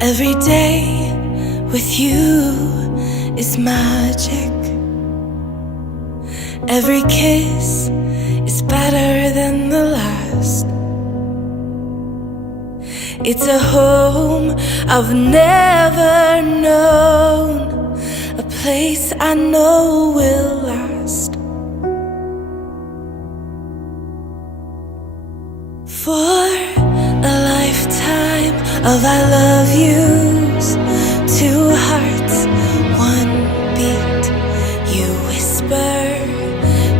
Every day with you is magic. Every kiss is better than the last. It's a home I've never known, a place I know will last. For a lifetime of I love yous, two hearts, one beat. You whisper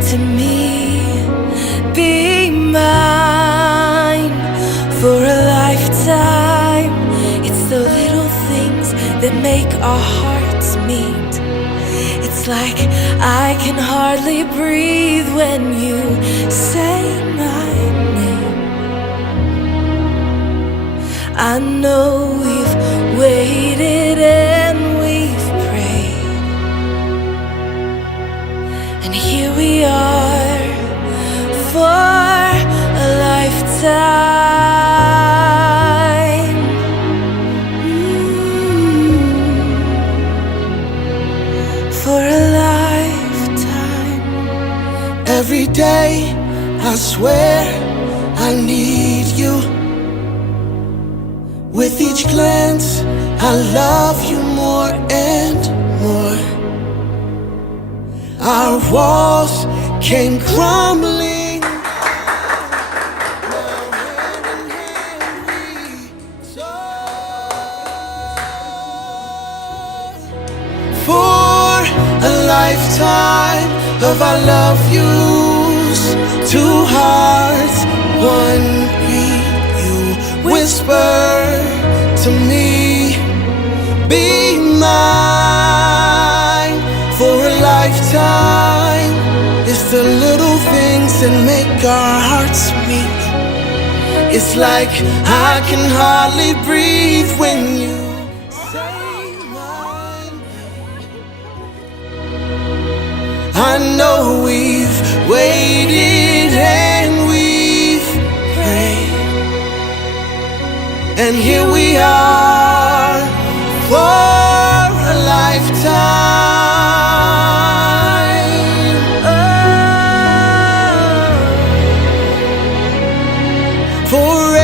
to me, be mine. For a lifetime, it's the little things that make our hearts meet. It's like I can hardly breathe when you say my name. I know we've waited and we've prayed, and here we are for a lifetime. For a lifetime. Every day I swear I need you. With each glance, I love you more and more. Our walls came crumbling. Now hand in hand we soar. For a lifetime of I love yous, two hearts, one beat. You whisper to me, be mine. For a lifetime, it's the little things that make our hearts meet. It's like I can hardly breathe when you say my name. I know we've waited and we've prayed, and here we are for a lifetime. Oh, for